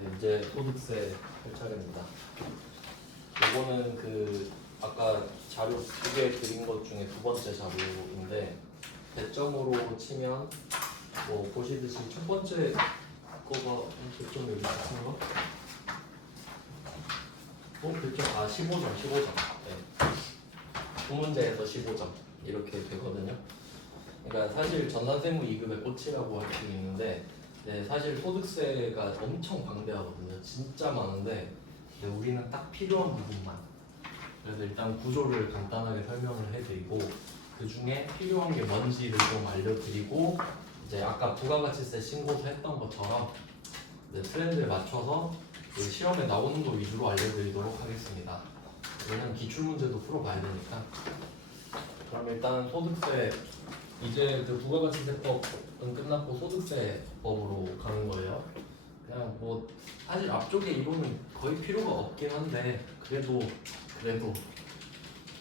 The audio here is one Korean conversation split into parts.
네, 이제 소득세 할 차례입니다. 이거는 그 아까 자료 두 개 드린 것 중에 두 번째 자료인데 배점으로 치면 뭐 보시듯이 첫 번째 거가 배점 여기 같은 거? 배점 15점 네. 두 문제에서 15점 이렇게 되거든요. 그러니까 사실 전산세무 2급의 꽃이라고 할 수 있는데 네, 사실 소득세가 엄청 방대하거든요. 진짜 많은데 우리는 딱 필요한 부분만. 그래서 일단 구조를 간단하게 설명을 해드리고 그 중에 필요한 게 뭔지를 좀 알려드리고 이제 아까 부가가치세 신고서 했던 것처럼 트렌드에 맞춰서 그 시험에 나오는 거 위주로 알려드리도록 하겠습니다. 왜냐면 기출문제도 풀어봐야 되니까. 그럼 일단 소득세 이제 그 부가가치세법은 끝났고 소득세법으로 가는 거예요. 그냥 뭐 사실 앞쪽에 이론은 거의 필요가 없긴 한데 그래도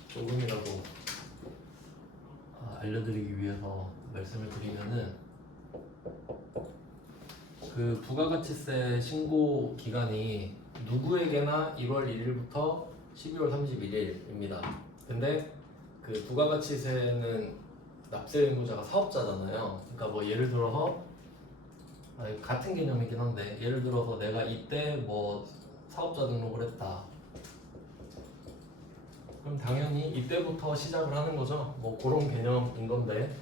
조금이라도 알려드리기 위해서 말씀을 드리면은 그 부가가치세 신고 기간이 누구에게나 1월 1일부터 12월 31일입니다. 근데 그 부가가치세는 납세 의무자가 사업자잖아요. 그러니까 뭐 예를 들어서 같은 개념이긴 한데 예를 들어서 내가 이때 뭐 사업자 등록을 했다. 그럼 당연히 이때부터 시작을 하는 거죠. 뭐 그런 개념인 건데.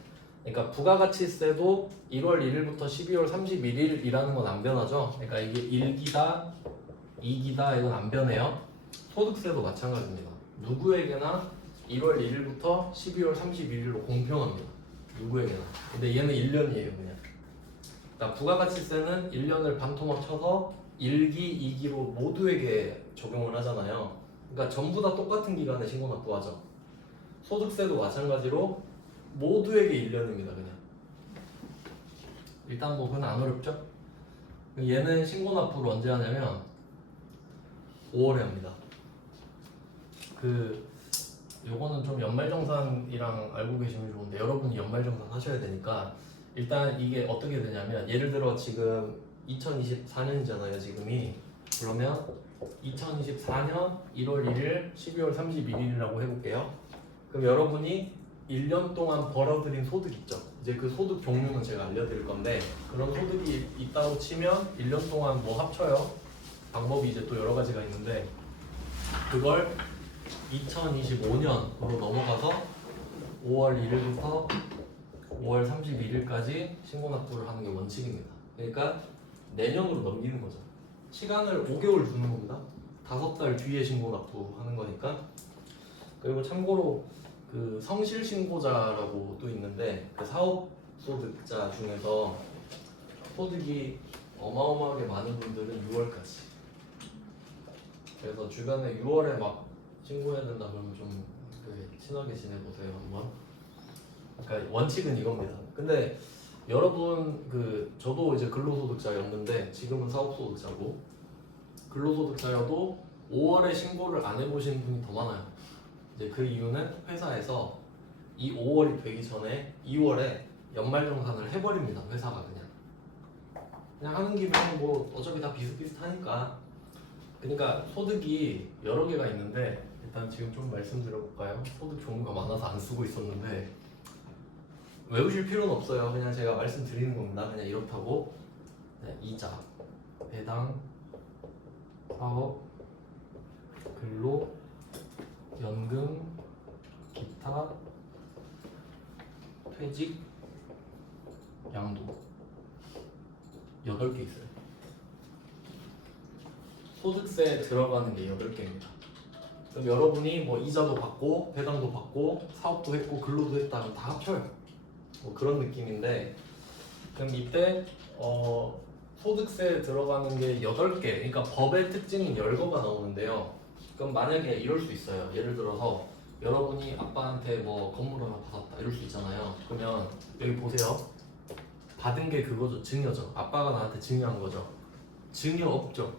그러니까 부가가치세도 1월 1일부터 12월 31일이라는 건 안 변하죠. 그러니까 이게 1기다, 2기다 이건 안 변해요. 소득세도 마찬가지입니다. 누구에게나 1월 1일부터 12월 31일로 공평합니다. 누구에게나. 근데 얘는 1년이에요, 그냥. 그러니까 부가가치세는 1년을 반토막 쳐서 1기, 2기로 모두에게 적용을 하잖아요. 그러니까 전부 다 똑같은 기간에 신고 납부하죠. 소득세도 마찬가지로 모두에게 1년입니다, 그냥. 일단 뭐 그건 안 어렵죠? 얘는 신고 납부를 언제 하냐면 5월에 합니다. 요거는 좀 연말정산이랑 알고 계시면 좋은데 여러분이 연말정산 하셔야 되니까 일단 이게 어떻게 되냐면 예를 들어 지금 2024년이잖아요 지금이. 그러면 2024년 1월 1일 12월 31일이라고 해볼게요. 그럼 여러분이 1년 동안 벌어들인 소득 있죠. 이제 그 소득 종류는 제가 알려드릴 건데 그런 소득이 있다고 치면 1년 동안 뭐 합쳐요. 방법이 이제 또 여러 가지가 있는데 그걸 2025년으로 넘어가서 5월 1일부터 5월 31일까지 신고납부를 하는 게 원칙입니다. 그러니까 내년으로 넘기는 거죠. 시간을 5개월 주는 겁니다. 5달 뒤에 신고납부 하는 거니까. 그리고 참고로 그 성실신고자라고 또 있는데 그 사업소득자 중에서 소득이 어마어마하게 많은 분들은 6월까지. 그래서 주변에 6월에 막 신고해야 된다 그러면 좀 친하게 지내보세요 한번. 그러니까 원칙은 이겁니다. 근데 여러분 저도 이제 근로소득자였는데 지금은 사업소득자고 근로소득자여도 5월에 신고를 안 해보신 분이 더 많아요. 이제 그 이유는 회사에서 이 5월이 되기 전에 2월에 연말정산을 해버립니다. 회사가 그냥 하는 김에 뭐 어차피 다 비슷비슷하니까. 그러니까 소득이 여러 개가 있는데 일단 지금 좀 말씀드려볼까요? 소득 종류가 많아서 안 쓰고 있었는데 외우실 필요는 없어요. 그냥 제가 말씀드리는 겁니다. 그냥 이렇다고. 네, 이자, 배당, 사업, 근로, 연금, 기타, 퇴직, 양도 8개 있어요. 소득세 들어가는 게 8개입니다. 그럼 여러분이 뭐 이자도 받고 배당도 받고 사업도 했고 근로도 했다면 다 합쳐요. 뭐 그런 느낌인데 그럼 이때 소득세 들어가는 게 8개. 그러니까 법의 특징인 10거가 나오는데요. 그럼 만약에 이럴 수 있어요. 예를 들어서 여러분이 아빠한테 뭐 건물 하나 받았다 이럴 수 있잖아요. 그러면 여기 보세요. 받은 게 그거죠. 증여죠. 아빠가 나한테 증여한 거죠. 증여 없죠.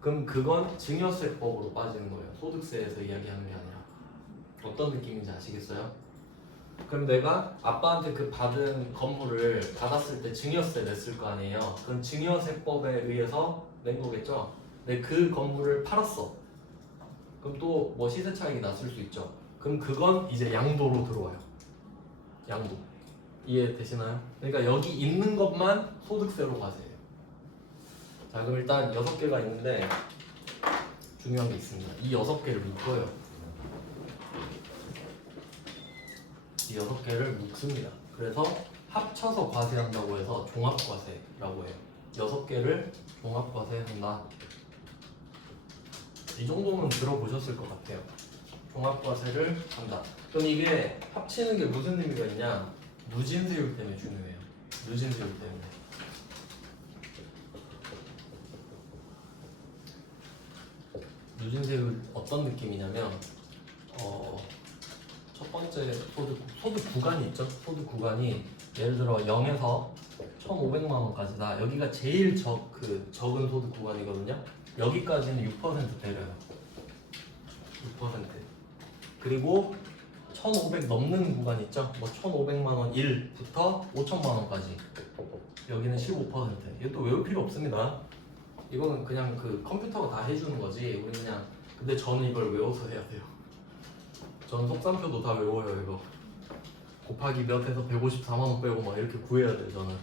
그럼 그건 증여세법으로 빠지는 거예요. 소득세에서 이야기하는 게 아니라. 어떤 느낌인지 아시겠어요? 그럼 내가 아빠한테 그 받은 건물을 받았을 때 증여세 냈을 거 아니에요. 그럼 증여세법에 의해서 낸 거겠죠. 근데 그 건물을 팔았어. 그럼 또 뭐 시세 차익이 났을 수 있죠. 그럼 그건 이제 양도로 들어와요. 양도. 이해되시나요? 그러니까 여기 있는 것만 소득세로 과세해요. 자, 그럼 일단 6개가 있는데 중요한 게 있습니다. 이 6개를 묶어요. 이 6개를 묶습니다. 그래서 합쳐서 과세한다고 해서 종합과세라고 해요. 6개를 종합과세한다. 이 정도는 들어보셨을 것 같아요. 종합과세를 한다. 그럼 이게 합치는 게 무슨 의미가 있냐? 누진세율 때문에 중요해요. 누진세율 때문에. 누진세율 어떤 느낌이냐면 첫 번째 소득 구간이 있죠. 소득 구간이 예를 들어 0에서 1,500만 원까지다. 여기가 제일 적은 소득 구간이거든요. 여기까지는 6% 때려요. 6%. 그리고 1,500 넘는 구간 있죠. 뭐 1,500만 원 1부터 5천만 원까지. 여기는 15%. 이것도 외울 필요 없습니다. 이거는 그냥 그 컴퓨터가 다 해주는 거지. 우리 그냥 근데 저는 이걸 외워서 해야 돼요. 저는 속산표도 다 외워요. 이거 곱하기 몇 해서 154만 원 빼고 막 이렇게 구해야 돼요. 저는.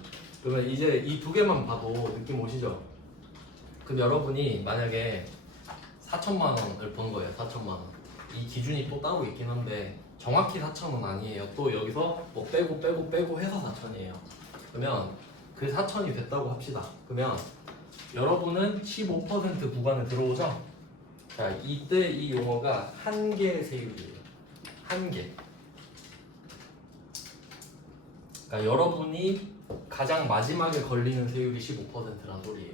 그러면 이제 이 두 개만 봐도 느낌 오시죠? 그럼 여러분이 만약에 4천만 원을 번 거예요. 4천만 원. 이 기준이 또 따로 있긴 한데 정확히 4천은 아니에요. 또 여기서 뭐 빼고 해서 4천이에요. 그러면 그 4천이 됐다고 합시다. 그러면 여러분은 15% 구간에 들어오죠? 자, 이때 이 용어가 한계 세율이에요. 한계. 그러니까 여러분이 가장 마지막에 걸리는 세율이 15%란 소리예요.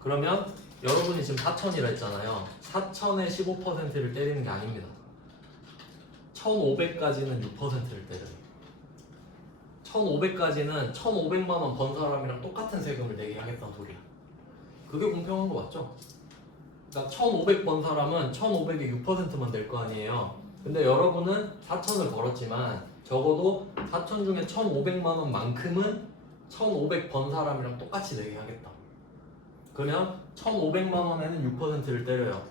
그러면 여러분이 지금 4천이라 했잖아요. 4천에 15%를 때리는 게 아닙니다. 1,500까지는 6%를 때려요. 1,500까지는 1,500만 원 번 사람이랑 똑같은 세금을 내게 하겠다는 소리야. 그게 공평한 거 맞죠? 그러니까 1,500 번 사람은 1,500에 6%만 낼 거 아니에요. 근데 여러분은 4천을 벌었지만 적어도 4천 중에 1,500만 원만큼은 1,500 번 사람이랑 똑같이 내게 하겠다. 그러면 1,500만 원에는 6%를 때려요.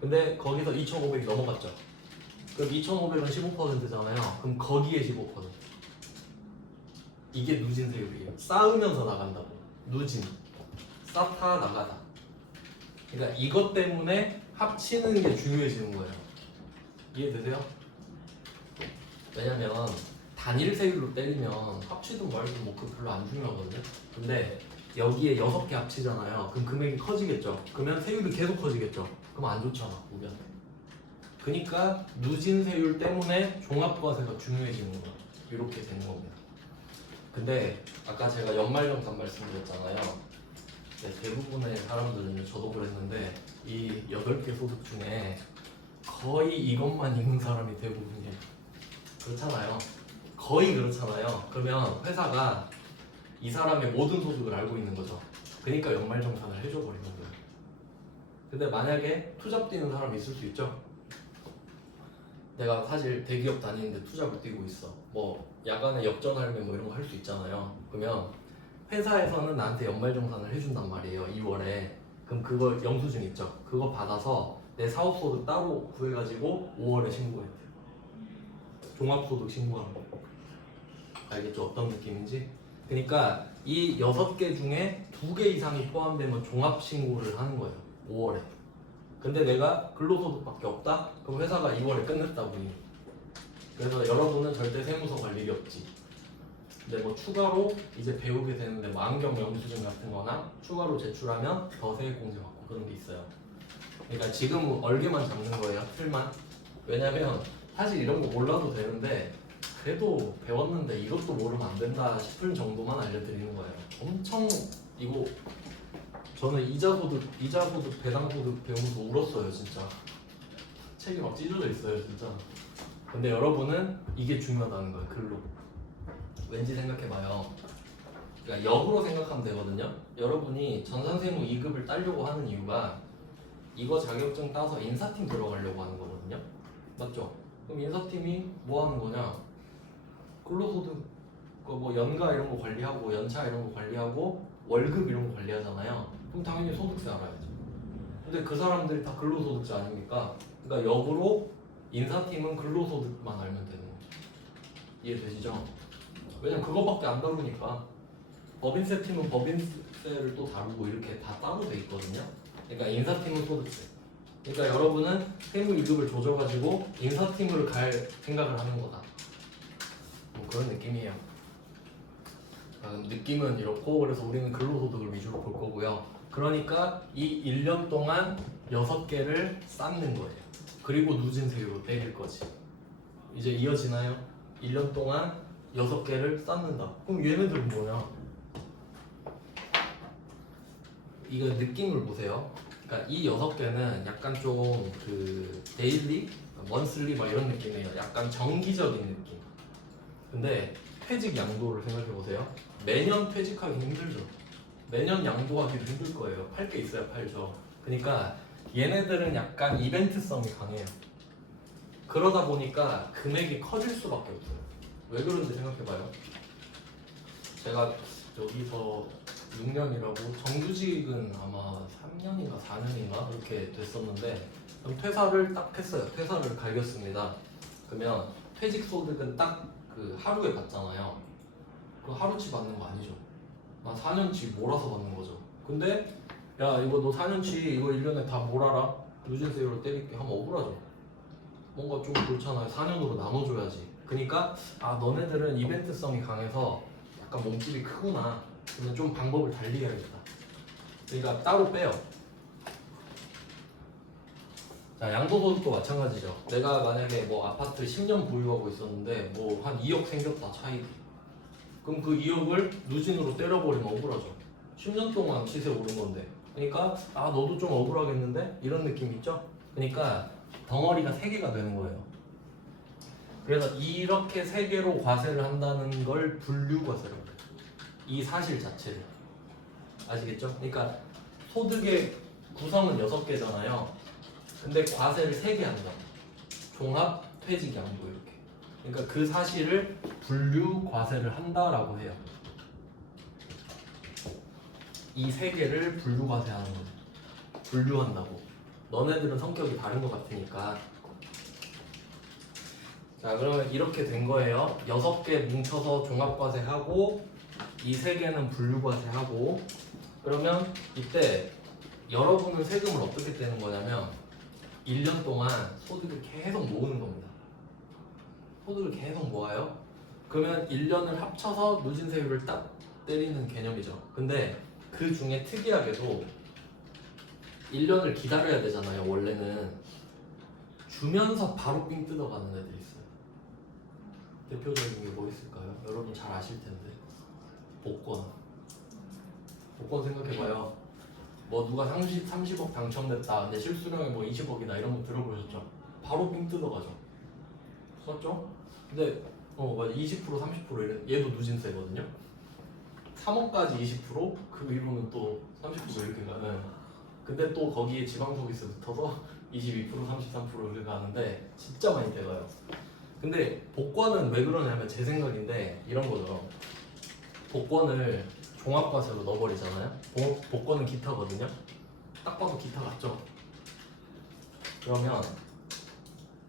근데 거기서 2,500이 넘어갔죠. 그럼 2,500은 15%잖아요. 그럼 거기에 15%. 이게 누진세율이에요. 쌓으면서 나간다고. 누진. 쌓다 나가다. 그러니까 이것 때문에 합치는 게 중요해지는 거예요. 이해되세요? 왜냐면 단일 세율로 때리면 합치든 말든 뭐 별로 안 중요하거든요. 근데 여기에 6개 합치잖아요. 그럼 금액이 커지겠죠. 그러면 세율이 계속 커지겠죠. 그럼 안 좋잖아, 우리한테. 그러니까 누진세율 때문에 종합과세가 중요해지는 거야. 이렇게 되는 겁니다. 근데 아까 제가 연말정산 말씀드렸잖아요. 네, 대부분의 사람들은 저도 그랬는데 이 8개 소득 중에 거의 이것만 있는 사람이 대부분이에요. 그렇잖아요. 거의 그렇잖아요. 그러면 회사가 이 사람의 모든 소득을 알고 있는 거죠. 그러니까 연말정산을 해줘버리는 거예요. 근데 만약에 투잡 뛰는 사람이 있을 수 있죠. 내가 사실 대기업 다니는데 투잡을 뛰고 있어. 뭐 야간에 역전 할매 뭐 이런 거 할 수 있잖아요. 그러면 회사에서는 나한테 연말정산을 해준단 말이에요. 2월에. 그럼 그거 영수증 있죠. 그거 받아서 내 사업소득 따로 구해가지고 5월에 신고해야 돼요. 종합소득 신고하는 거. 알겠죠? 어떤 느낌인지? 그러니까 이 6개 중에 2개 이상이 포함되면 종합신고를 하는 거예요. 5월에. 근데 내가 근로소득밖에 없다? 그럼 회사가 2월에 끝냈다고 해. 그래서 여러분은 절대 세무서 갈 일이 없지. 근데 뭐 추가로 이제 배우게 되는데 뭐 안경 영수증 같은 거나 추가로 제출하면 더 세액공제 받고 그런 게 있어요. 그러니까 지금 얼개만 잡는 거예요. 틀만. 왜냐면 사실 이런 거 몰라도 되는데 그래도 배웠는데 이것도 모르면 안 된다 싶을 정도만 알려드리는 거예요. 엄청 이거 저는 이자소득, 배당소득 배우면서 울었어요 진짜. 책이 막 찢어져 있어요 진짜. 근데 여러분은 이게 중요하다는 거예요. 글로. 왠지 생각해봐요. 그러니까 역으로 생각하면 되거든요. 여러분이 전산세무 2급을 따려고 하는 이유가 이거 자격증 따서 인사팀 들어가려고 하는 거거든요. 맞죠? 그럼 인사팀이 뭐 하는 거냐? 근로소득 뭐 연가 이런 거 관리하고 연차 이런 거 관리하고 월급 이런 거 관리하잖아요. 그럼 당연히 소득세 알아야죠. 근데 그 사람들이 다 근로소득자 아닙니까? 그러니까 역으로 인사팀은 근로소득만 알면 되는 거죠. 이해되시죠? 왜냐면 그거밖에 안 다루니까. 법인세 팀은 법인세를 또 다루고 이렇게 다 따로 돼 있거든요. 그러니까 인사팀은 소득세. 그러니까 여러분은 세무 2급을 조져가지고 인사팀으로 갈 생각을 하는 거다. 뭐 그런 느낌이에요. 느낌은 이렇고, 그래서 우리는 근로소득을 위주로 볼 거고요. 그러니까 이 1년 동안 6개를 쌓는 거예요. 그리고 누진세율로 때릴 거지. 이제 이어지나요? 1년 동안 6개를 쌓는다. 그럼 얘네들은 뭐냐? 이거 느낌을 보세요. 그러니까 이 6개는 약간 좀 그 데일리, 먼슬리 막 이런 느낌이에요. 약간 정기적인 느낌. 근데 퇴직 양도를 생각해 보세요. 매년 퇴직하기 힘들죠. 매년 양도하기도 힘들 거예요. 팔 게 있어야 팔죠. 그러니까 얘네들은 약간 이벤트성이 강해요. 그러다 보니까 금액이 커질 수밖에 없어요. 왜 그런지 생각해봐요. 제가 여기서 6년이라고 정규직은 아마 3년인가 4년인가 그렇게 됐었는데, 그럼 퇴사를 딱 했어요. 퇴사를 갈겼습니다. 그러면 퇴직소득은 딱 그 하루에 받잖아요. 그 하루치 받는 거 아니죠. 나 4년치 몰아서 받는 거죠. 근데 야 이거 너 4년치 이거 1년에 다 몰아라, 누진세율로 때릴게 하면 억울하죠. 뭔가 좀 그렇잖아요. 4년으로 나눠줘야지. 그러니까 아 너네들은 이벤트성이 강해서 약간 몸집이 크구나, 그러면 좀 방법을 달리 해야겠다. 그러니까 따로 빼요. 자, 양도소득도 마찬가지죠. 내가 만약에 뭐 아파트 10년 보유하고 있었는데 뭐 한 2억 생겼다 차익이. 그럼 그 2억을 누진으로 때려버리면 억울하죠. 10년 동안 시세 오른 건데. 그러니까 아 너도 좀 억울하겠는데? 이런 느낌 있죠? 그러니까 덩어리가 3개가 되는 거예요. 그래서 이렇게 3개로 과세를 한다는 걸 분류과세라고 해요. 이 사실 자체를. 아시겠죠? 그러니까 소득의 구성은 6개잖아요. 근데 과세를 3개 한다. 종합, 퇴직, 양도 이렇게. 그러니까 그 사실을 분류 과세를 한다라고 해요. 이 3개를 분류 과세하는 거죠. 분류한다고. 너네들은 성격이 다른 것 같으니까. 자, 그러면 이렇게 된 거예요. 6개 뭉쳐서 종합 과세하고 이 3개는 분류 과세하고. 그러면 이때 여러분은 세금을 어떻게 떼는 거냐면 1년 동안 소득을 계속 모으는 겁니다. 소득을 계속 모아요. 그러면 1년을 합쳐서 누진세율을 딱 때리는 개념이죠. 근데 그 중에 특이하게도 1년을 기다려야 되잖아요. 원래는 주면서 바로 삥 뜯어가는 애들이 있어요. 대표적인 게 뭐 있을까요? 여러분 잘 아실 텐데. 복권 생각해봐요. 뭐 누가 30억 당첨됐다. 근데 실수령이 뭐 20억이나 이런 거 들어보셨죠? 바로 삥 뜯어가죠. 썼죠? 근데 맞아 20% 30% 이런, 얘도 누진세거든요. 3억까지 20%, 그 이후는 또 30% 이렇게 가는. 근데 또 거기에 지방소비세 붙어서 22% 33% 이렇게 가는데 진짜 많이 떼가요. 근데 복권은 왜 그러냐면 제 생각인데 이런 거죠. 복권을 종합과세로 넣어버리잖아요. 복권은 기타거든요. 딱 봐도 기타 같죠? 그러면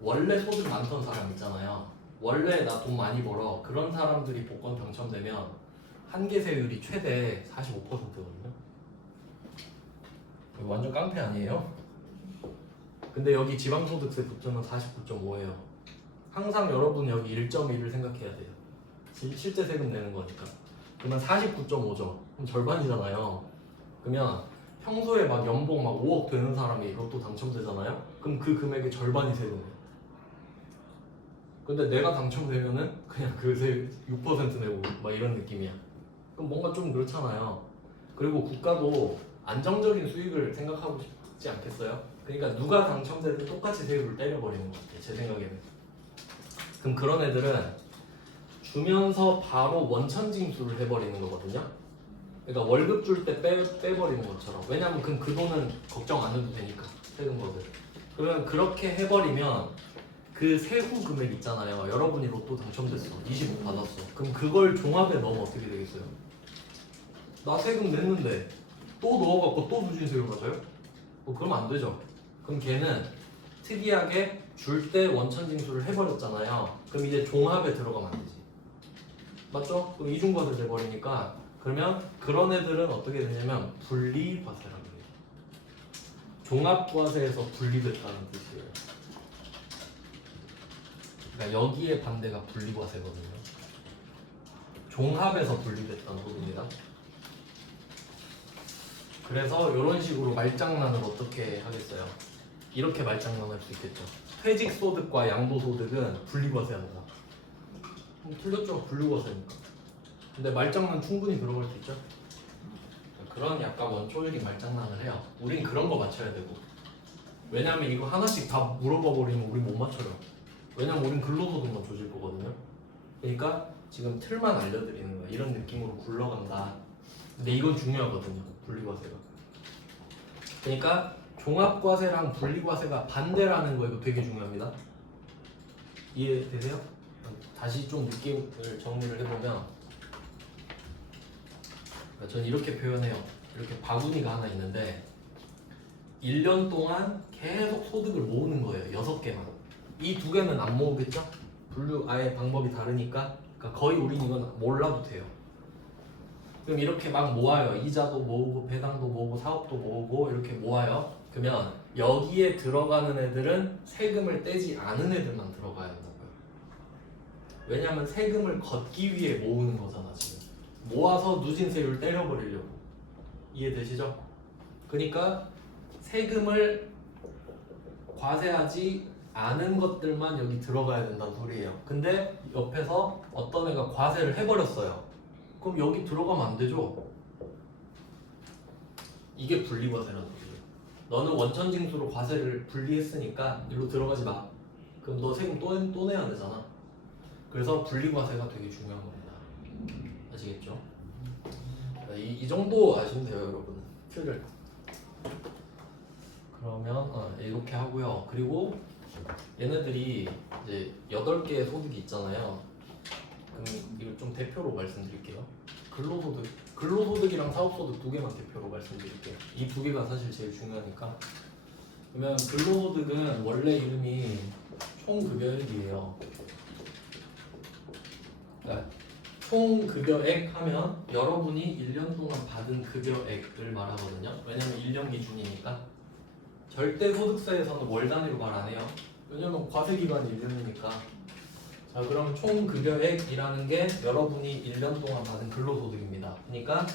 원래 소득 많던 사람 있잖아요. 원래 나 돈 많이 벌어. 그런 사람들이 복권 당첨되면 한계세율이 최대 45%거든요. 완전 깡패 아니에요? 근데 여기 지방소득세 붙으면 49.5예요. 항상 여러분 여기 1.1을 생각해야 돼요. 실제 세금 내는 거니까. 그러면 49.5죠. 그럼 절반이잖아요. 그러면 평소에 막 연봉 막 5억 되는 사람이 로또 당첨되잖아요. 그럼 그 금액의 절반이 세금이에요. 근데 내가 당첨되면은 그냥 그 6% 내고 막 이런 느낌이야. 그럼 뭔가 좀 그렇잖아요. 그리고 국가도 안정적인 수익을 생각하고 싶지 않겠어요? 그러니까 누가 당첨되든 똑같이 세율을 때려버리는 것 같아요. 제 생각에는. 그럼 그런 애들은 주면서 바로 원천징수를 해버리는 거거든요. 그러니까 월급 줄 때 빼버리는 것처럼. 왜냐면 그럼 그 돈은 걱정 안 해도 되니까 세금 거들. 그러면 그렇게 해버리면 그 그 세후 금액 있잖아요. 여러분이 로또 당첨됐어. 20억 받았어. 그럼 그걸 종합에 넣으면 어떻게 되겠어요? 나 세금 냈는데 또 넣어갖고 또 누진세율 맞아요? 그러면 안 되죠. 그럼 걔는 특이하게 줄 때 원천징수를 해버렸잖아요. 그럼 이제 종합에 들어가면 안 되지. 맞죠? 그럼 이중과세 돼버리니까 그러면 그런 애들은 어떻게 되냐면 분리과세라고 해요. 종합과세에서 분리됐다는 뜻이에요. 그러니까 여기에 반대가 분리과세거든요. 종합에서 분리됐다는 소리입니다. 그래서 이런 식으로 말장난을 어떻게 하겠어요? 이렇게 말장난할 수 있겠죠. 퇴직소득과 양도소득은 분리과세한다. 틀렸죠? 분리과세니까. 근데 말장난 충분히 들어갈 수 있죠? 그런 약간 원초적인 말장난을 해요. 우린 그런 거 맞춰야 되고. 왜냐면 이거 하나씩 다 물어봐 버리면 우린 못 맞춰요. 왜냐면 우린 근로소득만 조질 거거든요. 그러니까 지금 틀만 알려드리는 거야. 이런 느낌으로 굴러간다. 근데 이건 중요하거든요. 분리과세가. 그러니까 종합과세랑 분리과세가 반대라는 거 이거 되게 중요합니다. 이해되세요? 다시 좀 느낌을 정리를 해보면 저는 이렇게 표현해요. 이렇게 바구니가 하나 있는데 1년 동안 계속 소득을 모으는 거예요. 6개만. 이 2개는 안 모으겠죠? 분류 아예 방법이 다르니까. 그러니까 거의 우린 이건 몰라도 돼요. 그럼 이렇게 막 모아요. 이자도 모으고 배당도 모으고 사업도 모으고 이렇게 모아요. 그러면 여기에 들어가는 애들은 세금을 떼지 않은 애들만 들어가야 된다고요. 왜냐면 세금을 걷기 위해 모으는 거잖아 지금. 모아서 누진세율 때려버리려고. 이해되시죠? 그러니까 세금을 과세하지 않은 것들만 여기 들어가야 된다는 소리예요. 근데 옆에서 어떤 애가 과세를 해버렸어요. 그럼 여기 들어가면 안 되죠? 이게 분리과세라는 소리예요. 너는 원천징수로 과세를 분리했으니까 일로 들어가지 마. 그럼 너 세금 또 내야 되잖아. 그래서 분리과세가 되게 중요한 겁니다. 아시겠죠? 이 정도 아시면 돼요, 여러분. 틀을. 그러면 이렇게 하고요. 그리고 얘네들이 이제 8개의 소득이 있잖아요. 그럼 이걸 좀 대표로 말씀드릴게요. 근로소득이랑 사업소득 2개만 대표로 말씀드릴게요. 이 2개가 사실 제일 중요하니까. 그러면 근로소득은 원래 이름이 총급여액이에요. 그러니까 총급여액 하면 여러분이 1년 동안 받은 급여액을 말하거든요. 왜냐면 1년 기준이니까. 절대 소득세에서는 월 단위로 말 안 해요. 왜냐면 과세 기간이 1년이니까. 자, 그럼 총급여액이라는 게 여러분이 1년 동안 받은 근로소득입니다. 그러니까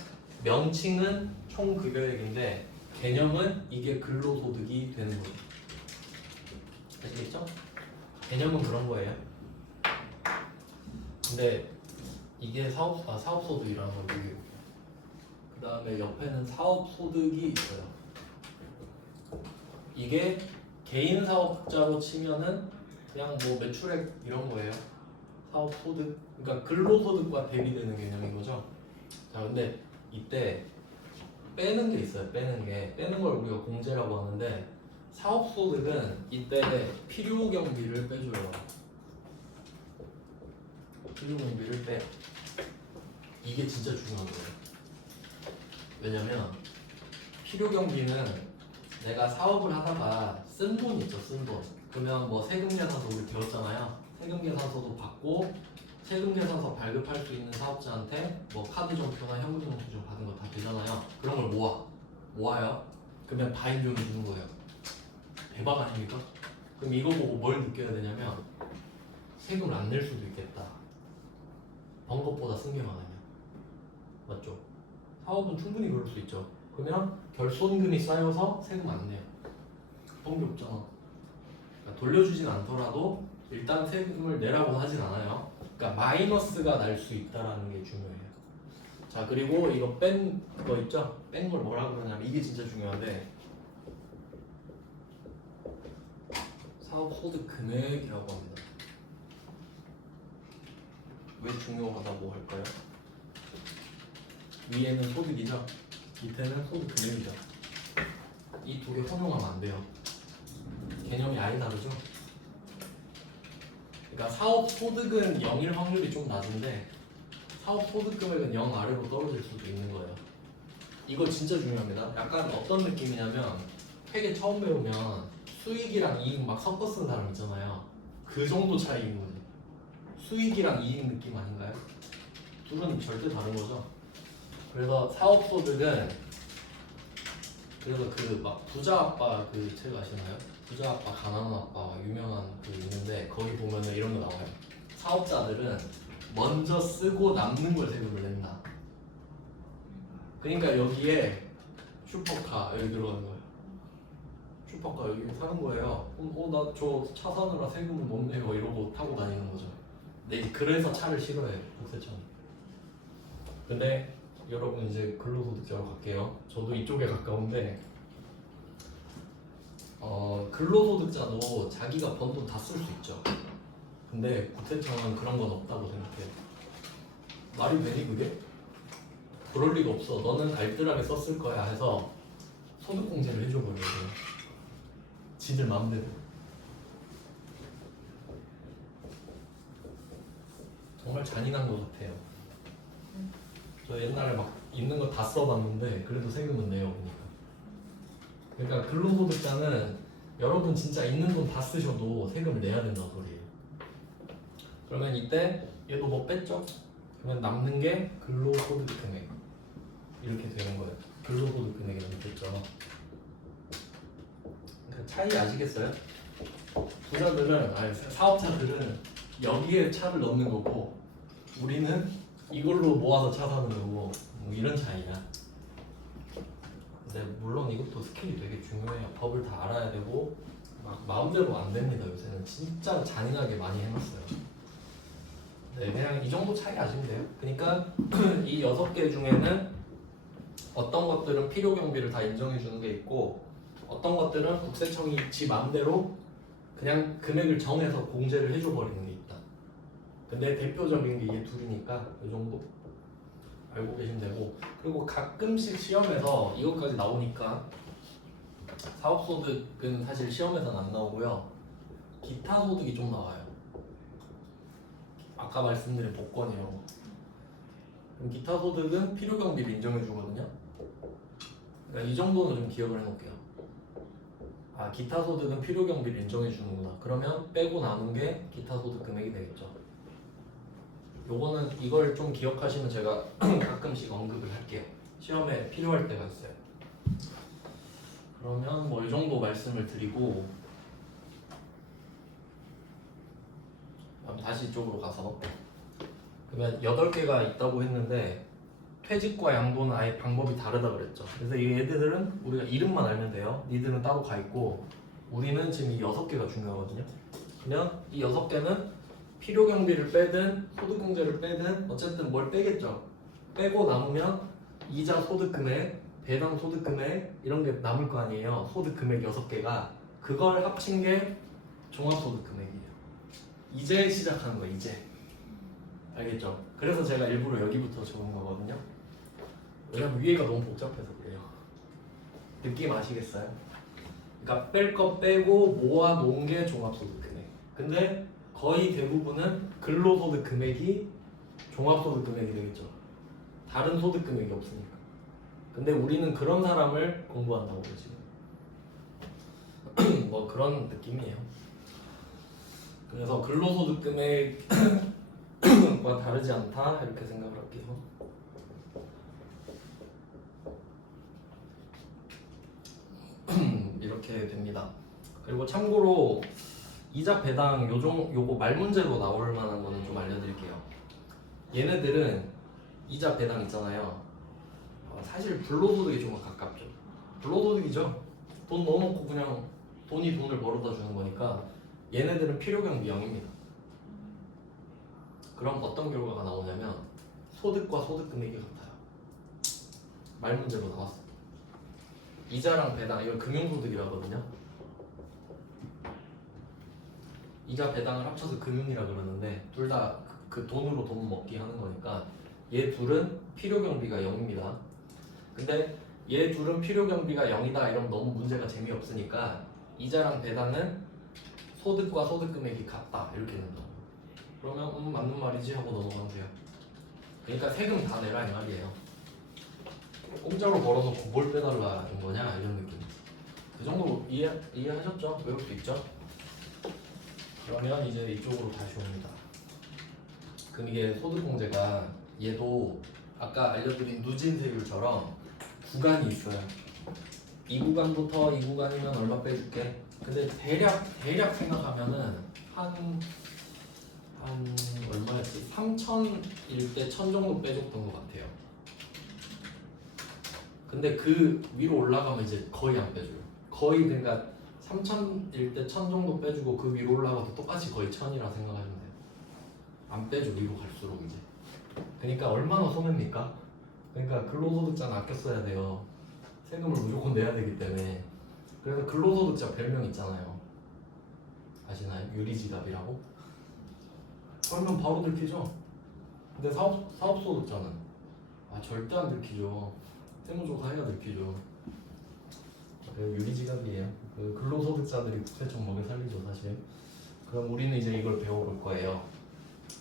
명칭은 총급여액인데 개념은 이게 근로소득이 되는 거예요. 아시겠죠? 개념은 그런 거예요. 근데 이게 사업소득이라는 걸 얘기해볼게요. 그 다음에 옆에는 사업소득이 있어요. 이게 개인 사업자로 치면은 그냥 뭐 매출액 이런 거예요. 사업소득. 그러니까 근로소득과 대비되는 개념인 거죠. 자, 근데 이때 빼는 게 있어요. 빼는 걸 우리가 공제라고 하는데 사업소득은 이때 필요경비를 빼줘요. 필요경비를 빼. 이게 진짜 중요한 거예요. 왜냐면 필요경비는 내가 사업을 하다가 쓴 돈 있죠, 쓴 돈. 그러면 뭐 세금계산서 우리 배웠잖아요. 세금계산서도 받고 세금계산서 발급할 수 있는 사업자한테 뭐 카드정표나 현금영수증 받은 거 다 되잖아요. 그런 걸 모아요. 그러면 다 인정해 주는 거예요. 대박 아닙니까? 그럼 이거 보고 뭘 느껴야 되냐면 세금을 안 낼 수도 있겠다. 번 것보다 쓴 게 많으면. 맞죠? 사업은 충분히 그럴 수 있죠. 그러면 결손금이 쌓여서 세금 안 내요. 그런 게 없잖아. 그러니까 돌려주진 않더라도 일단 세금을 내라고 하진 않아요. 그러니까 마이너스가 날 수 있다라는 게 중요해요. 자, 그리고 이거 뺀 거 있죠? 뺀 걸 뭐라고 그러냐면 이게 진짜 중요한데 사업소득 금액이라고 합니다. 왜 중요하다고 할까요? 위에는 소득이죠? 밑에는 소득 금액이죠. 이 2개 혼용하면 안 돼요. 개념이 아예 다르죠? 그러니까 사업 소득은 0일 확률이 좀 낮은데 사업 소득 금액은 0 아래로 떨어질 수도 있는 거예요. 이거 진짜 중요합니다. 약간 어떤 느낌이냐면 회계 처음 배우면 수익이랑 이익 막 섞어 쓴 사람 있잖아요. 그 정도 차이인 거지. 수익이랑 이익 느낌 아닌가요? 둘은 절대 다른 거죠. 그래서 사업 소득은 그래서 그 막 부자 아빠 그 책 아시나요? 부자 아빠 가난한 아빠 유명한 그 있는데 거기 보면은 이런 거 나와요. 사업자들은 먼저 쓰고 남는 걸 세금을 낸다. 그러니까 여기에 슈퍼카 여기 들어가는 거예요. 슈퍼카 여기 사는 거예요. 나 저 차 사느라 세금을 못 내요 이러고 타고 다니는 거죠. 네, 그래서 차를 싫어해요 국세청. 근데 여러분 이제 근로소득자로 갈게요. 저도 이쪽에 가까운데 근로소득자도 자기가 번 돈 다 쓸 수 있죠. 근데 국세청은 그런 건 없다고 생각해요. 말이 되니 그게? 그럴 리가 없어. 너는 알뜰하게 썼을 거야 해서 소득공제를 해줘버려요. 지들 마음대로. 정말 잔인한 것 같아요. 저 옛날에 막 있는 거 다 써봤는데 그래도 세금은 내요. 그러니까 근로소득자는 여러분 진짜 있는 돈 다 쓰셔도 세금을 내야 된다는 소리예요. 그러면 이때 얘도 뭐 뺐죠? 그러면 남는 게 근로소득 금액 이렇게 되는 거예요. 근로소득 금액이 남겠죠. 그 차이 아시겠어요? 부자들은 아니 사업자들은 여기에 차를 넣는 거고 우리는 이걸로 모아서 차 사는 거고 뭐 이런 차이야. 근데 물론 이것도 스킬이 되게 중요해요. 법을 다 알아야 되고 막 마음대로 안 됩니다. 요새는 진짜 잔인하게 많이 해놨어요. 네, 그냥 이 정도 차이 아시면 돼요. 그러니까 이 6개 중에는 어떤 것들은 필요 경비를 다 인정해 주는 게 있고 어떤 것들은 국세청이 지 마음대로 그냥 금액을 정해서 공제를 해줘 버리는 게 있다. 근데 대표적인 게 이 둘이니까 이 정도 알고 계시면 되고 그리고 가끔씩 시험에서 이것까지 나오니까 사업소득은 사실 시험에서는 안 나오고요. 기타 소득이 좀 나와요. 아까 말씀드린 복권 이런 거. 그럼 기타 소득은 필요 경비를 인정해 주거든요. 그러니까 이 정도는 좀 기억을 해놓을게요. 아, 기타 소득은 필요 경비를 인정해 주는구나. 그러면 빼고 남은 게 기타 소득 금액이 되겠죠. 요거는 이걸 좀 기억하시면 제가 가끔씩 언급을 할게요. 시험에 필요할 때가 있어요. 그러면 뭐 이 정도 말씀을 드리고 다시 이쪽으로 가서 그러면 8개가 있다고 했는데 퇴직과 양도는 아예 방법이 다르다 그랬죠. 그래서 이 얘들은 우리가 이름만 알면 돼요. 니들은 따로 가 있고 우리는 지금 이 6개가 중요하거든요. 그러면 이 6개는 필요 경비를 빼든 소득 공제를 빼든 어쨌든 뭘 빼겠죠. 빼고 남으면 이자 소득 금액, 배당 소득 금액 이런 게 남을 거 아니에요. 소득 금액 6개가 그걸 합친 게 종합 소득 금액이에요. 이제 시작하는 거예요. 이제. 알겠죠? 그래서 제가 일부러 여기부터 적은 거거든요. 왜냐면 위에가 너무 복잡해서 그래요. 느낌 아시겠어요? 그러니까 뺄 거 빼고 모아 놓은 게 종합소득 금액. 근데 거의 대부분은 근로소득 금액이 종합소득 금액이 되겠죠. 다른 소득 금액이 없으니까. 근데 우리는 그런 사람을 공부한다고 지금. 뭐 그런 느낌이에요. 그래서 근로소득 금액과 다르지 않다 이렇게 생각을 할게요. 이렇게 됩니다. 그리고 참고로 이자 배당 요거 말문제로 나올 만한 거는 좀 알려드릴게요. 얘네들은 이자 배당 있잖아요. 사실 불로소득이 좀 가깝죠. 불로소득이죠. 돈 넣어놓고 그냥 돈이 돈을 벌어다 주는 거니까 얘네들은 필요경비 0입니다. 그럼 어떤 결과가 나오냐면 소득과 소득 금액이 같아요. 말문제로 나왔어요. 이자랑 배당 이걸 금융소득이라거든요. 이자 배당을 합쳐서 금융이라 그러는데 둘 다 그 돈으로 돈 먹기 하는 거니까 얘 둘은 필요 경비가 0입니다. 근데 얘 둘은 필요 경비가 0이다 이러면 너무 문제가 재미없으니까 이자랑 배당은 소득과 소득 금액이 같다 이렇게 된다. 그러면 맞는 말이지 하고 넘어가면 돼요. 그러니까 세금 다 내라 이 말이에요. 공짜로 벌어놓고 뭘 빼달라는 거냐 이런 느낌. 그 정도 이해하셨죠? 외울 수 있죠? 그러면 이제 이쪽으로 다시 옵니다. 그럼 이게 소득공제가 얘도 아까 알려드린 누진세율처럼 구간이 있어요. 이 구간부터 이 구간이면 얼마 빼줄게. 근데 대략 생각하면은 한 얼마였지? 3,000일 때 1,000 정도 빼줬던 것 같아요. 근데 그 위로 올라가면 이제 거의 안 빼줘요. 거의 그러니까 3,000일 때 1,000 정도 빼주고 그 위로 올라가도 똑같이 거의 1,000이라 생각하시면 돼요. 안 빼줘 위로 갈수록 이제. 그러니까 얼마나 손해입니까? 그러니까 근로소득자는 아껴 써야 돼요. 세금을 무조건 내야 되기 때문에. 그래서 근로소득자 별명 있잖아요. 아시나요? 유리지갑이라고? 그러면 바로 들키죠. 근데 사업소득자는 절대 안 들키죠. 세무조사 해야 들키죠. 유리지갑이에요. 그 근로소득자들이 국세청 먹여 살리죠 사실. 그럼 우리는 이제 이걸 배워볼 거예요.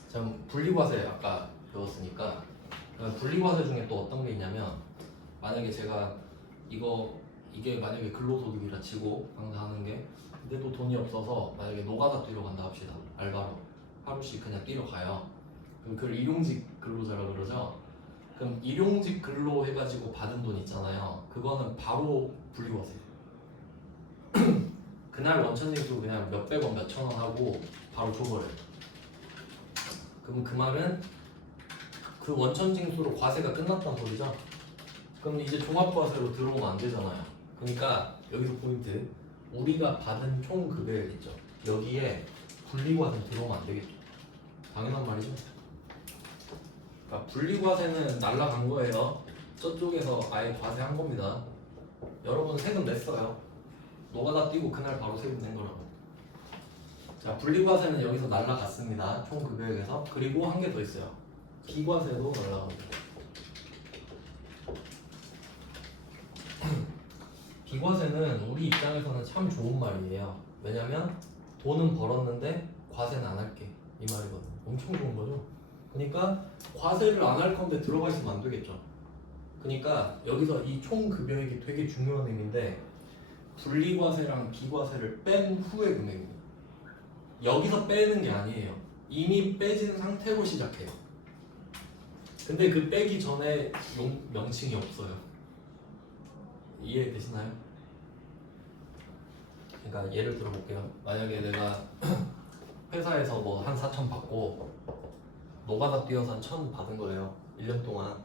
참 분리과세 아까 배웠으니까 분리과세 중에 또 어떤 게 있냐면 만약에 제가 이게 만약에 근로소득이라 치고 강사하는 게 근데 또 돈이 없어서 만약에 노가다 뛰러 간다 합시다. 알바로 하루씩 그냥 뛰러 가요. 그럼 그걸 일용직 근로자라 그러죠. 그럼 일용직 근로 해가지고 받은 돈 있잖아요. 그거는 바로 분리과세. 그날 원천징수 그냥 몇백 원, 몇천 원 하고 바로 줘버려요. 그럼 그 말은 그 원천징수로 과세가 끝났단 소리죠. 그럼 이제 종합과세로 들어오면 안 되잖아요. 그러니까 여기서 포인트. 우리가 받은 총 금액 있죠. 여기에 분리과세 들어오면 안 되겠죠. 당연한 말이죠. 그러니까 분리과세는 날라간 거예요. 저쪽에서 아예 과세한 겁니다. 여러분 세금 냈어요. 노가다 뛰고 그날 바로 세금 낸 거라고. 자, 분리과세는 여기서 날라갔습니다. 총 금액에서. 그리고 한 개 더 있어요. 비과세도 날라갑니다. 비과세는 우리 입장에서는 참 좋은 말이에요. 왜냐면 돈은 벌었는데 과세는 안 할게 이 말이거든요. 엄청 좋은 거죠. 그러니까 과세를 안 할 건데 들어가 있으면 안 되겠죠. 그러니까 여기서 이 총 급여액이 되게 중요한 의미인데 분리과세랑 비과세를 뺀 후의 금액입니다. 여기서 빼는 게 아니에요. 이미 빼진 상태로 시작해요. 근데 그 빼기 전에 명칭이 없어요. 이해되시나요? 그러니까 예를 들어 볼게요. 만약에 내가 회사에서 뭐 한 4천 받고 노가다 뛰어서 한 1,000 받은 거예요. 1년 동안.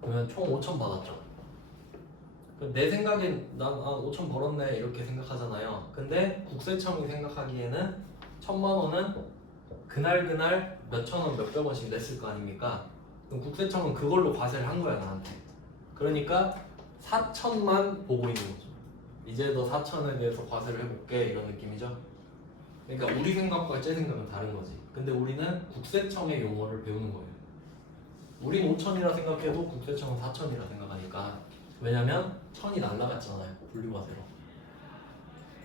그러면 총 5천 받았죠. 내 생각엔 난 5천 벌었네 이렇게 생각하잖아요. 근데 국세청이 생각하기에는 1,000만 원은 그날 몇천 원, 몇백 원씩 냈을 거 아닙니까? 그럼 국세청은 그걸로 과세를 한 거야 나한테. 그러니까 4천만 보고 있는 거죠. 이제 너 4천에 대해서 과세를 해볼게 이런 느낌이죠. 그러니까 우리 생각과 제 생각은 다른 거지. 근데 우리는 국세청의 용어를 배우는 거예요. 우린 5천이라 생각해도 국세청은 4천이라 생각하니까. 왜냐면 1,000이 날라갔잖아요. 분리과세로.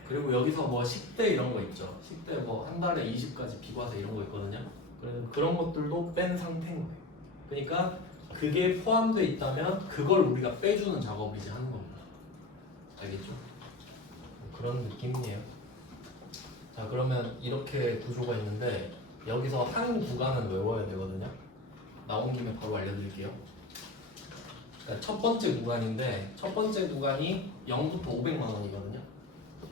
그리고 여기서 뭐 10대 이런 거 있죠. 10대 뭐 한 달에 20까지 비과세 이런 거 있거든요. 그래서 그런 것들도 뺀 상태인 거예요. 그러니까 그게 포함되어 있다면 그걸 우리가 빼주는 작업을 이제 하는 겁니다. 알겠죠? 그런 느낌이에요. 자, 그러면 이렇게 구조가 있는데 여기서 한 구간은 외워야 되거든요. 나온 김에 바로 알려드릴게요. 그러니까 첫 번째 구간인데 첫 번째 구간이 0부터 500만 원이거든요.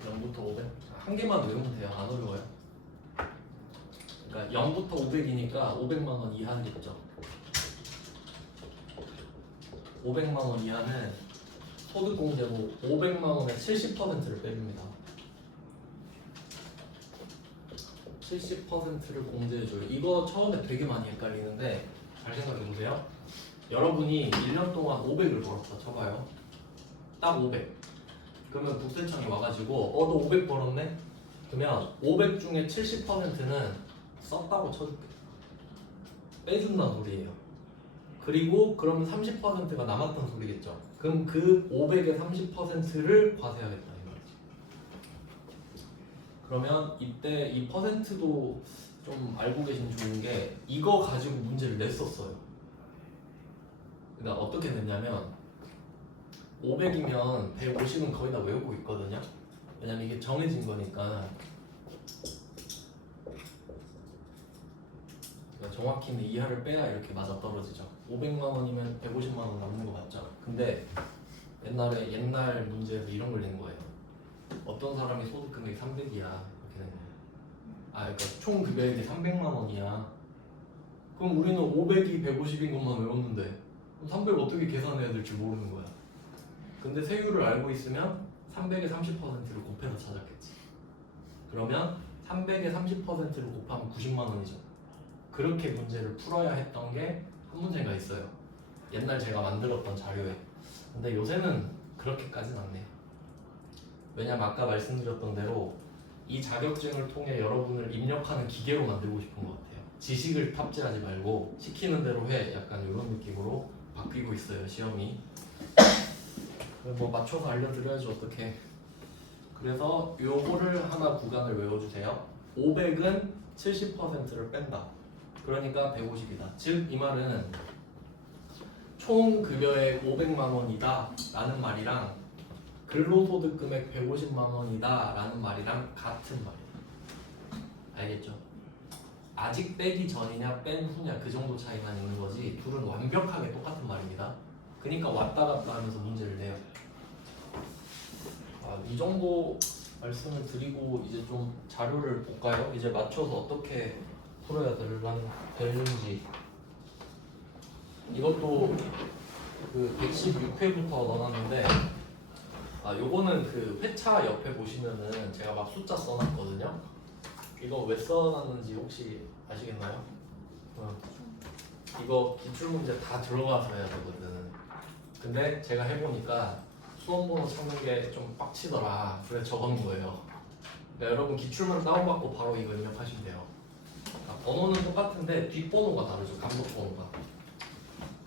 0부터 500. 한 개만 외우면 돼요. 안 어려워요. 그러니까 0부터 500이니까 500만 원 이하겠죠. 500만 원 이하는 소득공제로 500만 원의 70%를 빼줍니다. 70%를 공제해줘요. 이거 처음에 되게 많이 헷갈리는데 잘 생각해보세요. 여러분이 1년 동안 500을 벌었다 쳐봐요. 딱 500. 그러면 국세청이 와가지고 너 500 벌었네? 그러면 500 중에 70%는 썼다고 쳐줄게. 빼준다는 소리예요. 그리고 그러면 30%가 남았던 소리겠죠. 그럼 그 500의 30%를 과세하겠다 이 말이지. 그러면 이때 이 퍼센트도 좀 알고 계시면 좋은 게 이거 가지고 문제를 냈었어요. 그러니까 어떻게 냈냐면 500이면 150은 거의 다 외우고 있거든요. 왜냐면 이게 정해진 거니까. 그러니까 정확히는 이하를 빼야 이렇게 맞아떨어지죠. 500만 원이면 150만 원 남는 거 맞죠? 근데 옛날 문제에서 이런 걸 낸 거예요. 어떤 사람이 소득 금액이 300이야 이렇게 된 거예요. 그러니까 총 금액이 300만 원이야. 그럼 우리는 500이 150인 것만 외웠는데 300 어떻게 계산해야 될지 모르는 거야. 근데 세율을 알고 있으면 300의 30%를 곱해서 찾았겠지. 그러면 300의 30%를 곱하면 90만 원이죠. 그렇게 문제를 풀어야 했던 게 한 문제가 있어요. 옛날 제가 만들었던 자료에. 근데 요새는 그렇게까지는 않네요. 왜냐면 아까 말씀드렸던 대로 이 자격증을 통해 여러분을 입력하는 기계로 만들고 싶은 것 같아요. 지식을 탑재하지 말고 시키는 대로 해. 약간 이런 느낌으로 바뀌고 있어요, 시험이. 뭐 맞춰서 알려드려야지 어떻게. 그래서 요거를 하나 구간을 외워주세요. 500은 70%를 뺀다. 그러니까 150이다. 즉 이 말은 총 급여액 500만 원이다 라는 말이랑 근로소득 금액 150만 원이다 라는 말이랑 같은 말이에요. 알겠죠? 아직 빼기 전이냐 뺀 후냐 그 정도 차이만 있는 거지 둘은 완벽하게 똑같은 말입니다. 그러니까 왔다 갔다 하면서 문제를 내요. 이 정도 말씀을 드리고 이제 좀 자료를 볼까요? 이제 맞춰서 어떻게 풀어야 되는지. 이것도 그 116회부터 넣어놨는데 요거는 그 회차 옆에 보시면은 제가 막 숫자 써놨거든요. 이거 왜 써놨는지 혹시 아시겠나요? 이거 기출문제 다 들어가서 해야 되거든. 근데 제가 해보니까 수험번호 찾는 게 좀 빡치더라. 그래서 적어놓은 거예요. 그러니까 여러분 기출문 다운받고 바로 이거 입력하시면 돼요. 번호는 똑같은데 뒷번호가 다르죠. 감독번호가.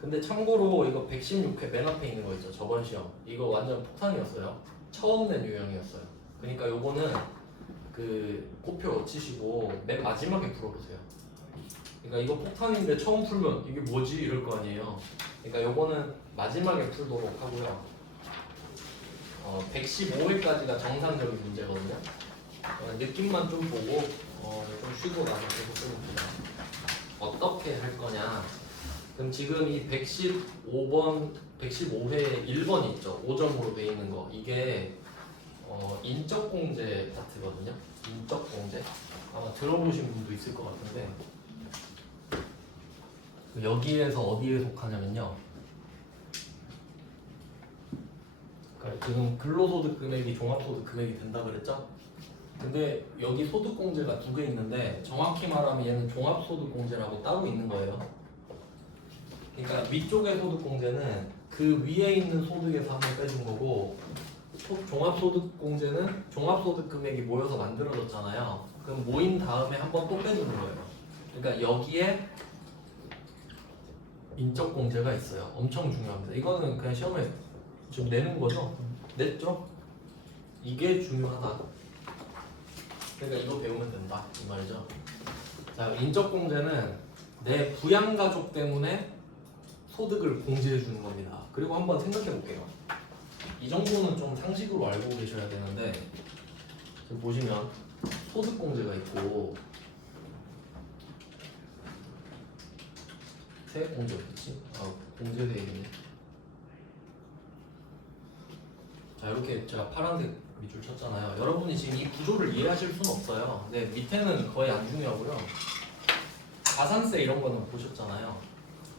근데 참고로 이거 116회 맨 앞에 있는 거 있죠. 저번 시험. 이거 완전 폭탄이었어요. 처음 낸 유형이었어요. 그러니까 요거는 그 꼬표 치시고 맨 마지막에 풀어보세요. 그러니까 이거 폭탄인데 처음 풀면 이게 뭐지 이럴 거 아니에요. 그러니까 요거는 마지막에 풀도록 하고요. 115회까지가 정상적인 문제거든요. 느낌만 좀 보고 좀 쉬고 나서 계속 써봅니다. 어떻게 할 거냐? 그럼 지금 이 115번, 115회 1번 있죠? 5점으로 돼 있는 거. 이게 인적공제 파트거든요. 인적공제. 아마 들어보신 분도 있을 것 같은데 여기에서 어디에 속하냐면요. 그러니까 지금 근로소득 금액이 종합소득 금액이 된다 그랬죠? 근데 여기 소득공제가 두 개 있는데 정확히 말하면 얘는 종합소득공제라고 따로 있는 거예요. 그러니까 위쪽의 소득공제는 그 위에 있는 소득에서 한번 빼준 거고 종합소득공제는 종합소득 금액이 모여서 만들어졌잖아요. 그럼 모인 다음에 한번 또 빼주는 거예요. 그러니까 여기에 인적공제가 있어요. 엄청 중요합니다. 이거는 그냥 시험에 지금 내는 거죠? 냈죠? 이게 중요하다. 그러니까 이거 배우면 된다 이 말이죠. 자, 인적공제는 내 부양가족 때문에 소득을 공제해 주는 겁니다. 그리고 한번 생각해 볼게요. 이 정도는 좀 상식으로 알고 계셔야 되는데 지금 보시면 소득공제가 있고 세액공제 어딨지? 공제돼 있네. 자, 이렇게 제가 파란색 밑줄 쳤잖아요. 여러분이 지금 이 구조를 이해하실 수는 없어요. 근데 밑에는 거의 안 중요하고요. 가산세 이런 거는 보셨잖아요.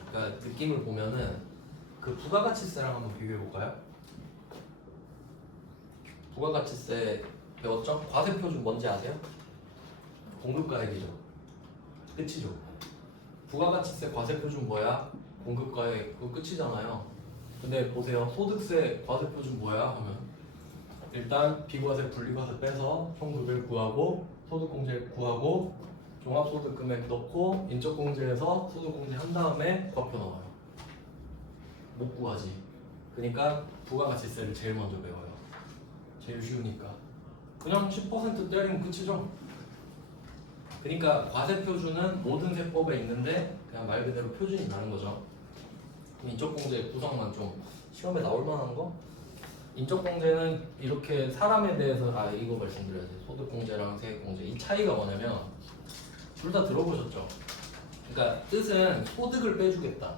그러니까 느낌을 보면은 그 부가가치세랑 한번 비교해 볼까요? 부가가치세 배웠죠? 과세표준 뭔지 아세요? 공급가액이죠. 끝이죠. 부가가치세 과세표준 뭐야? 공급가액 그거 끝이잖아요. 근데 보세요. 소득세 과세표준 뭐야? 하면 일단 비과세 분리과세 빼서 총 금액 구하고 소득공제 구하고 종합소득 금액 넣고 인적공제에서 소득공제 한 다음에 과표 나와요. 못 구하지. 그러니까 부가가치세를 제일 먼저 배워요. 제일 쉬우니까. 그냥 10% 때리면 끝이죠. 그러니까 과세표준은 모든 세법에 있는데 그냥 말 그대로 표준이 다른 거죠. 인적공제 구성만 좀 시험에 나올 만한 거? 인적공제는 이렇게 사람에 대해서 이거 말씀드려야지. 소득공제랑 세액공제 이 차이가 뭐냐면 둘 다 들어보셨죠? 그러니까 뜻은 소득을 빼주겠다.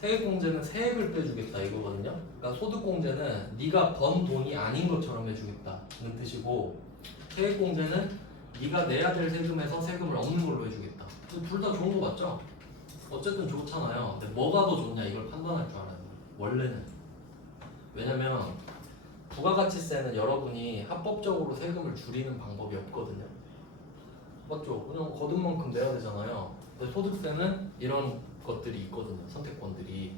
세액공제는 세액을 빼주겠다 이거거든요. 그러니까 소득공제는 네가 번 돈이 아닌 것처럼 해주겠다는 뜻이고 세액공제는 네가 내야 될 세금에서 세금을 없는 걸로 해주겠다. 둘 다 좋은 거 맞죠? 어쨌든 좋잖아요. 근데 뭐가 더 좋냐 이걸 판단할 줄 알아야 돼요. 원래는. 왜냐면 부가가치세는 여러분이 합법적으로 세금을 줄이는 방법이 없거든요. 맞죠? 그냥 거둔 만큼 내야 되잖아요. 근데 소득세는 이런 것들이 있거든요. 선택권들이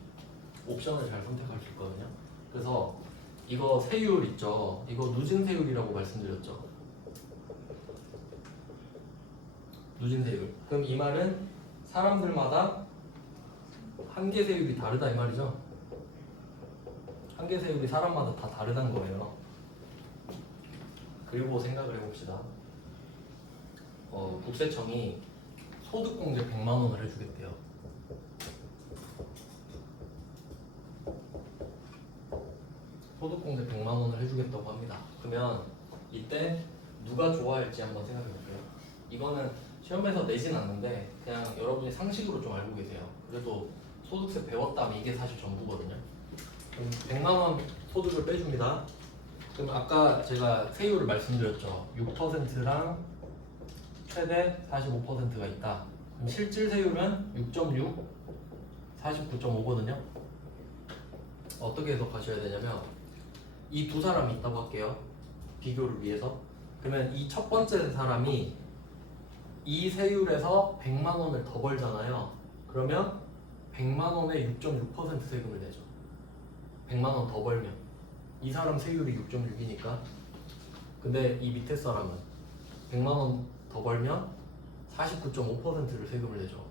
옵션을 잘 선택할 수 있거든요. 그래서 이거 세율 있죠. 이거 누진세율이라고 말씀드렸죠. 누진세율. 그럼 이 말은 사람들마다 한계세율이 다르다 이 말이죠. 한계세율이 사람마다 다 다르다는 거예요. 그리고 생각을 해봅시다. 국세청이 소득공제 100만 원을 해주겠대요. 소득공제 100만 원을 해주겠다고 합니다. 그러면 이때 누가 좋아할지 한번 생각해 볼게요. 이거는 시험에서 내진 않는데 그냥 여러분이 상식으로 좀 알고 계세요. 그래도 소득세 배웠다면 이게 사실 전부거든요. 그럼 100만 원 소득을 빼줍니다. 그럼 아까 제가 세율을 말씀드렸죠. 6%랑 최대 45%가 있다. 그럼 실질 세율은 6.6, 49.5거든요. 어떻게 해석하셔야 되냐면 이 두 사람이 있다고 할게요. 비교를 위해서. 그러면 이 첫 번째 사람이 이 세율에서 100만 원을 더 벌잖아요. 그러면 100만 원에 6.6% 세금을 내죠. 100만 원 더 벌면 이 사람 세율이 6.6이니까. 근데 이 밑에 사람은 100만 원 더 벌면 49.5%를 세금을 내죠.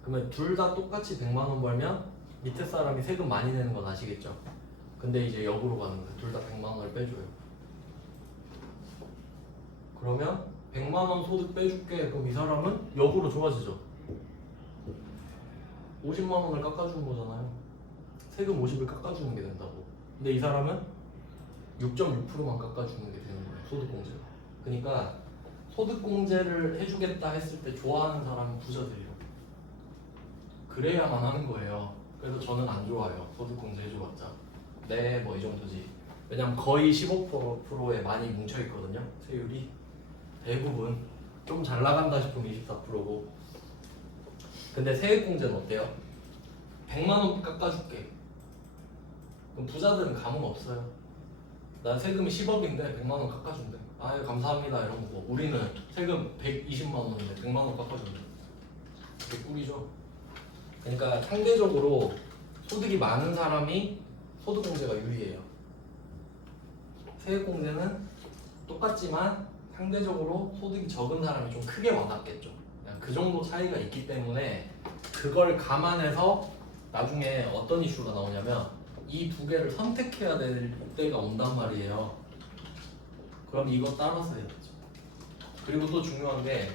그러면 둘 다 똑같이 100만 원 벌면 밑에 사람이 세금 많이 내는 건 아시겠죠? 근데 이제 역으로 가는 거예요. 둘 다 100만 원을 빼줘요. 그러면 100만 원 소득 빼줄게. 그럼 이 사람은 역으로 좋아지죠. 50만 원을 깎아주는 거잖아요. 세금 50을 깎아주는 게 된다고. 근데 이 사람은 6.6%만 깎아주는 게 되는 거예요. 소득공제가. 그러니까 소득공제를 해주겠다 했을 때 좋아하는 사람은 부자들이요. 그래야만 하는 거예요. 그래서 저는 안 좋아요. 소득공제 해줘봤자. 네, 뭐 이 정도지. 왜냐면 거의 15%에 많이 뭉쳐있거든요. 세율이. 대부분 좀 잘 나간다 싶으면 24%고. 근데 세액공제는 어때요? 100만 원 깎아줄게. 그럼 부자들은 감흥 없어요. 난 세금이 10억인데 100만 원 깎아준대. 아유 감사합니다 이런 거고. 우리는 세금 120만 원인데 100만 원 깎아준대. 그게 꿀이죠. 그러니까 상대적으로 소득이 많은 사람이 소득공제가 유리해요. 세액공제는 똑같지만 상대적으로 소득이 적은 사람이 좀 크게 와닿겠죠. 그냥 그 정도 차이가 있기 때문에 그걸 감안해서 나중에 어떤 이슈가 나오냐면 이 두 개를 선택해야 될 때가 온단 말이에요. 그럼 이거 따라서 해야죠. 그리고 또 중요한 게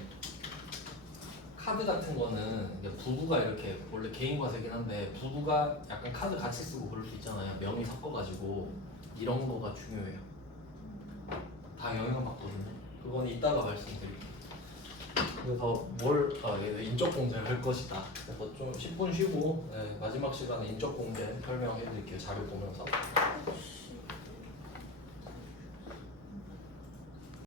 카드 같은 거는 부부가 이렇게 원래 개인과세긴 한데 부부가 약간 카드 같이 쓰고 그럴 수 있잖아요. 명의 섞어가지고 이런 거가 중요해요. 다 영향을 받거든요. 그건 이따가 말씀드릴게요. 그래서 인적공제를 할 것이다. 그래서 좀 10분 쉬고 마지막 시간에 인적공제 설명해드릴게요. 자료 보면서.